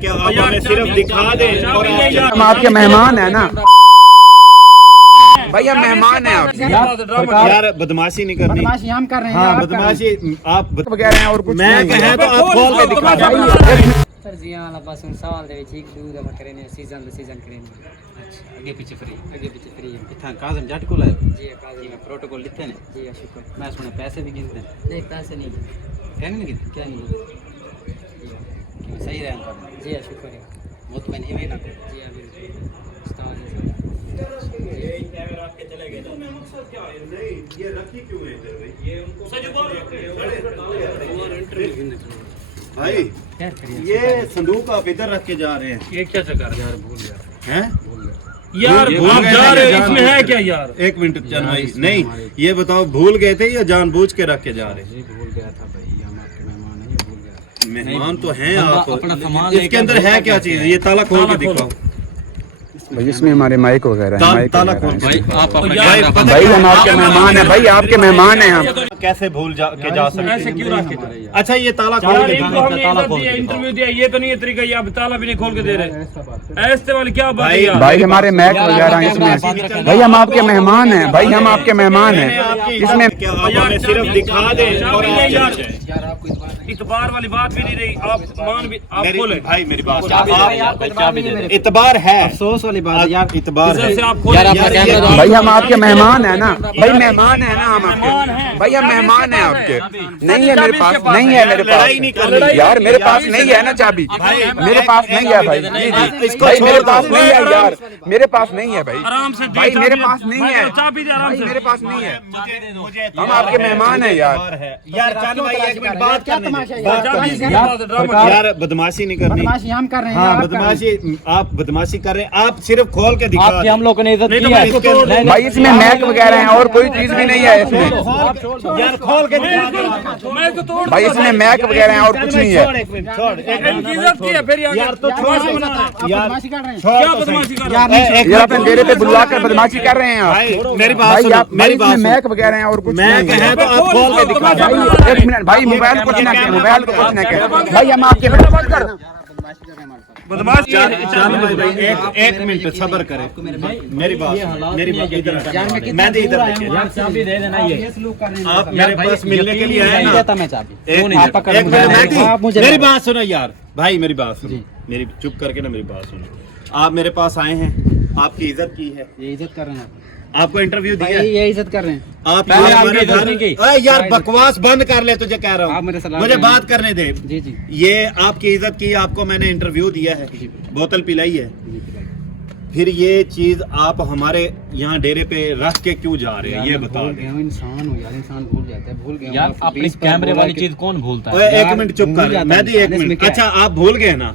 क्या आप हमें सिर्फ दिखा दें और हम आपके मेहमान है ना भैया, मेहमान है आप। यार बदमाशी नहीं करनी। बदमाशी हम कर रहे हैं। हाँ बदमाशी आप वगैरह हैं और कुछ मैं नहीं कहे है। तो आप खोल के दिखा दें। सर जी वाला पासून सवाल दे ठीक दूध हम करेंगे सीजन करेंगे। अच्छा आगे पीछे फ्री फ्री है। इतना काजम जट को लाए जी काजी में प्रोटोकॉल लिखे ने जी शुक्र। मैं सुने पैसे भी गिनते हैं नहीं पैसे नहीं कहने नहीं गिनते क्या नहीं कि सही रहे करना जी शुक्र है। मुतमईन ही ना जी बिल्कुल उस्ताद भाई ये संदूक आप इधर रख के जा रहे हैं, ये क्या चक्कर यार भूल गया हैं? यार भूल आप गए जा थे रहे या हो, इसमें है क्या यार? एक मिनट चंद भाई, नहीं ये बताओ भूल गए थे या जानबूझ के रख के जा रहे हैं? जी भूल गया था भाई, हम आपके मेहमान हैं, ये भूल गया। मेहमान तो हैं बंदा आप, अपना सामान इसके अंदर है क्या चीज? ये ताला खोल के दिखाओ। भाई इसमें हमारे माइक वगैरह हैं, माइक ताला वगैरह खोल हैं। के आप अपने यार, कैमरा पता बंद भाई करो। हम आपके मेहमान हैं, भाई आपके मेहमान हैं हम। कैसे भूल जा सकते ऐसे हैं? क्यों रखे? अच्छा ये ताला खोल यार के इनको दिखाओ। हमने इज्जत दी है, इंटरव्यू दिया, ये तो नहीं है तरीका, ये आप ताला भी नहीं खोल के दे रहे। ऐसे वाली क्या बात है भाई, यार? भाई हमारे मैक वगैरह हैं इसमें। भाई हम आपके मेहमान हैं, भाई हम आपके मेहमान हैं। इसमें क्या आप हमें सिर्फ दिखा दें और आप चले जाएं? यार आपको इस बात इतबार वाली बात भी नहीं रही, आप मान भी आप मेरी खोले भाई मेरी बात चाबी दे दे। इतबार है, अफसोस वाली बात है यार, इतबार है। जैसे आप खोले यार अपना कैमरा दो। भाई हम आपके मेहमान है ना, भाई मेहमान है ना हम आपके। भाई हम मेहमान है आपके। नहीं है मेरे पास, नहीं है मेरे लड़ाई नहीं पास करनी। यार, मेरे पास नहीं है ना चाबी, मेरे पास नहीं है भाई। जी जी इसको भाई मेरे छोड़ पास दो। नहीं है यार, मेरे पास नहीं है भाई। आराम से भाई मेरे पास नहीं है, चाबी दे आराम भाई से। मेरे पास नहीं है। मुझे हम आपके मेहमान हैं यार। यार चंद भाई एक मिनट बात क्या करने तमाशा है दे। यार? बात करने दे। ड्रामा यार बदमाशी नहीं करनी। बदमाशी हम कर रहे हैं। हाँ आप कर रहे हैं। बदमाशी, आप बदमाशी कर रहे हैं। आप सिर्फ खोल के दिखा आपकी हम लोगों ने इज्जत नहीं की तो है। मैं इसको तोड़ दूं। भाई इसमें मैक वगैरह हैं और कोई चीज भी नहीं है इसमें। यार खोल के दिखा दो। मैं इसको तोड़ भाई इसमें मैक वगैरह हैं और कुछ नहीं है। छोड़ एक मिनट, छोड़ एक इनकी मिनट। इज्जत की है फिर यार तो छोड़ आप दो। आप बदमाशी कर रहे हैं। छोड़ क्या तो सही। बदमाशी कर रहे हैं? एक ये अपने डेरे पे बुलवा कर बदमाशी कर रहे हैं आप। भाई मेरी बात भाई सुनो, आप मेरी बात इसमें सुनो। मैक वगैरह हैं और कुछ मैं नहीं कहे है। तो आप खोल के दिखा दो। भाई एक मिनट भाई, मोबाइल को कुछ ना कहें, मोबाइल को कुछ ना कहें। भाई हम आपके बदमाशी एक मिनट सब्र करें। मेरी बात इधर मैं इधर देखिए। चाबी दे देना ये। आप मेरे पास मिलने के लिए आए ना। देता मैं चाबी। एक नहीं, मिनट, आप पकड़ एक मुझे। मिनट, मेहदी, आप मुझे मेरी बात सुनो यार। भाई मेरी बात सुनो, मेरी चुप करके ना मेरी बात सुनो। आप मेरे पास आए हैं, आपकी इज्जत की है, ये इज्जत कर रहे हैं आपको इंटरव्यू दिया भाई, है। ये इज्जत कर रहे हैं। आप पहले ये आपकी हमारे इज्जत घर- नहीं की। अरे यार बकवास बंद कर ले, तुझे कह रहा आप मेरे हूँ, सलाह मुझे दें। बात करने दे। जी जी ये आपकी इज्जत की, आपको मैंने इंटरव्यू दिया है, बोतल पिलाई है, फिर ये चीज आप हमारे यहाँ डेरे पे रख के क्यों जा रहे हैं? ये बता भूल दें। गया हूँ, इंसान हो यार, इंसान भूल जाता है। भूल गया यार हूँ, अपनी 20 बार कैमरे बोला वाली कि- चीज कौन भूलता ओए, है? एक मिनट चुप भूल कर, जाता मैं भी है, एक इसमें मिनट। क्या है? अच्छा आप भूल गए ना,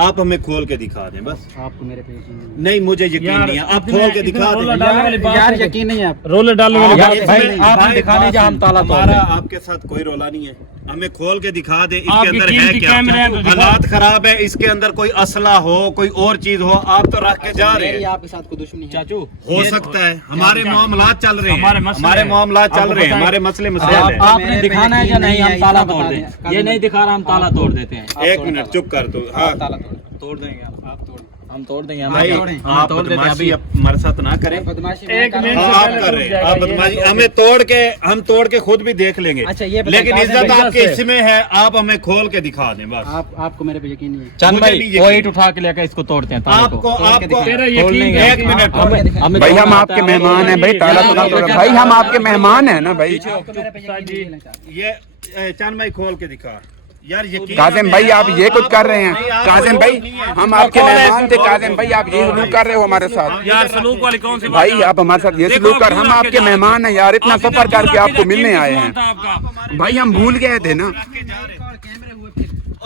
आप हमें खोल के दिखा दें बस। आपको मेरे पे यकीन नहीं नहीं मुझे यकीन नहीं है, आप खोल के दिखा रोला दें। डालने वाली है। बात यार है। यकीन नहीं है आप। रोले डालने वाली यार, बात है। भाई, आप भाई, दिखा दीजिए, हम ताला तोड़ हमारा दें। आपके साथ कोई रोला नहीं है, हमें खोल के दिखा दे इसके आपकी अंदर है कीमती क्या। कैमरे हैं तो दिखाओ। हालात खराब है, इसके अंदर कोई असला हो, कोई और चीज हो, आप तो रख के जा रहे मेरी हैं। आपके साथ कोई दुश्मनी है। चाचू हो सकता है, हमारे मामलात चल रहे हैं, हमारे मसले हमारे हैं। मामलात चल आपको रहे हैं, पता है? हमारे मसले मसाइल हैं। आपने मेरे पे दिखाना है या यकीन नहीं? हम नहीं है, ताला इतना तोड़ बता दें। दें। ये नहीं दिखा रहा, हम ताला तोड़ देते हैं। एक मिनट चुप कर दो। हाँ ताला तोड़ देंगे आप तोड़। हम तोड़ देंगे। हम भाई तोड़ें। हम आप तोड़ देते हैं बदमाशी अभी। हमारे साथ ना करें। बदमाशी एक मैं कर मिनट रहा हाँ, हूँ। आप कर रहे हैं, आप बदमाशी हमें तोड़ के, हम तोड़ के खुद भी देख लेंगे। अच्छा, ये बताइए, लेकिन काज़िम इज्जत भाई, आपके से। इसमें है, आप हमें खोल के दिखा दें बस। आपको मेरे पे यकीन नहीं है। चंद मुझे भाई नहीं वो यकीन। ईंट उठा के लेकर इसको तोड़ते हैं ताले आपको को। आपको तेरा तोड़ यकीन लेंगे। है एक मिनट। हमें भाई हम तोड़ना आपके आता है, मेहमान हैं भाई, ताला तो ना तोड़ो। भाई हम आपके मेहमान हैं ना भाई। मेरे पे यकीन नहीं है। ये चंद भाई खोल के दिखा यार, यकीन काजिम भाई आप ये कुछ कर रहे हैं। काजिम भाई हम आपके मेहमान थे, काजिम भाई आप ये सलूक कर रहे हो हमारे साथ। यार सलूक वाली कौन सी बात भाई है? आप हमारे साथ ये सलूक कर, हम आपके मेहमान हैं यार, इतना सफर करके आपको मिलने आए हैं। भाई हम भूल गए थे ना।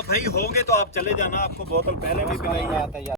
भाई होंगे तो आप चले जाना, आपको बोतल पहले भी पिलाई है।